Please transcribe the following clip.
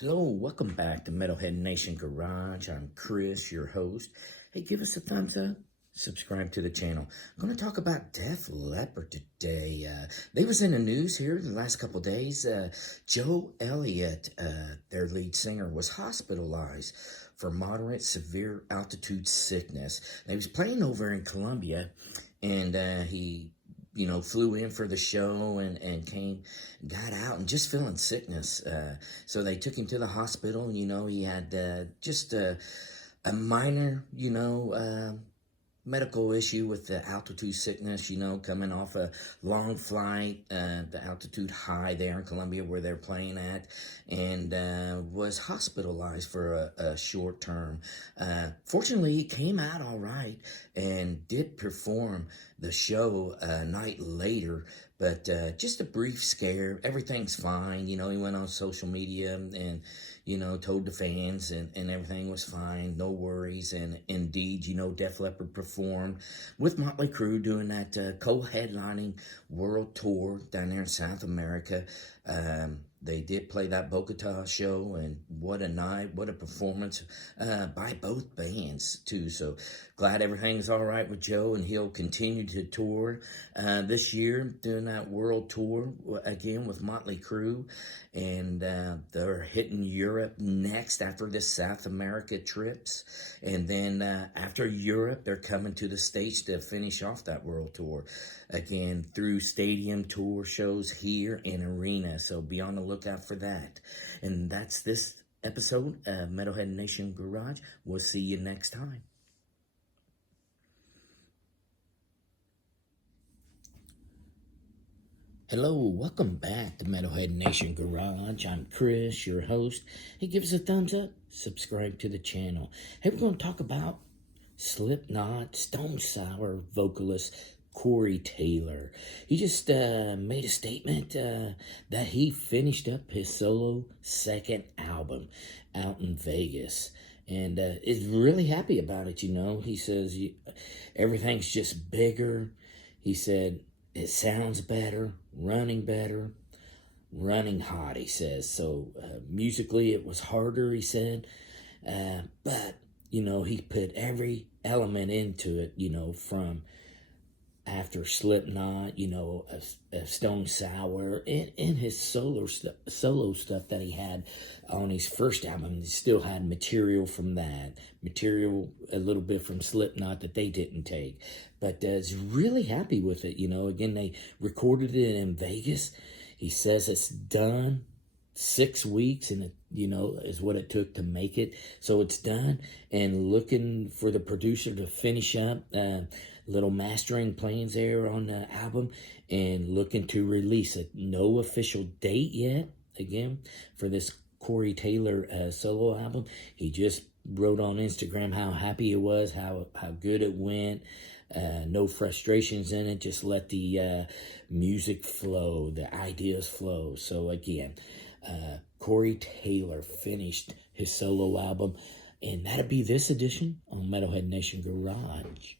Hello, welcome back to Metalhead Nation Garage. I'm Chris, your host. Hey, give us a thumbs up. Subscribe to the channel. I'm going to talk about Def Leppard today. They was in the news here the last couple days. Joe Elliott, their lead singer, was hospitalized for moderate severe altitude sickness. They was playing over in Colombia, and he flew in for the show and got out and just feeling sickness. So they took him to the hospital. He had just a minor, medical issue with the altitude sickness, coming off a long flight, the altitude high there in Colombia where they're playing at, and was hospitalized for a short term. Fortunately, he came out all right and did perform the show a night later, but just a brief scare. Everything's fine. He went on social media and told the fans and everything was fine, no worries. And indeed, Def Leppard performed with Motley Crue doing that co-headlining world tour down there in South America. They did play that Bogota show, and what a night, what a performance by both bands, too. So glad everything's all right with Joe, and he'll continue to tour this year, doing that world tour again with Motley Crue. And they're hitting Europe next after the South America trips. And then after Europe, they're coming to the States to finish off that world tour. Again, through stadium tour shows here in arena. So be on the lookout for that. And that's this episode of Metalhead Nation Garage. We'll see you next time. Hello, welcome back to Metalhead Nation Garage. I'm Chris, your host. Hey, give us a thumbs up, subscribe to the channel. Hey, we're going to talk about Slipknot, Stone Sour vocalist Corey Taylor. He just made a statement that he finished up his solo second album out in Vegas. And is really happy about it, He says everything's just bigger. He said it sounds better, running hot, he says. So musically it was harder, he said. But, he put every element into it, from after Slipknot, a Stone Sour, and his solo stuff that he had on his first album. He still had material from that, material a little bit from Slipknot that they didn't take. But is really happy with it, Again, they recorded it in Vegas. He says it's done 6 weeks, and it, is what it took to make it. So it's done, and looking for the producer to finish up little mastering plans there on the album, and looking to release it. No official date yet, again, for this Corey Taylor solo album. He just wrote on Instagram how happy he was, how good it went. No frustrations in it, just let the music flow, the ideas flow. So again, Corey Taylor finished his solo album, and that'll be this edition on Metalhead Nation Garage.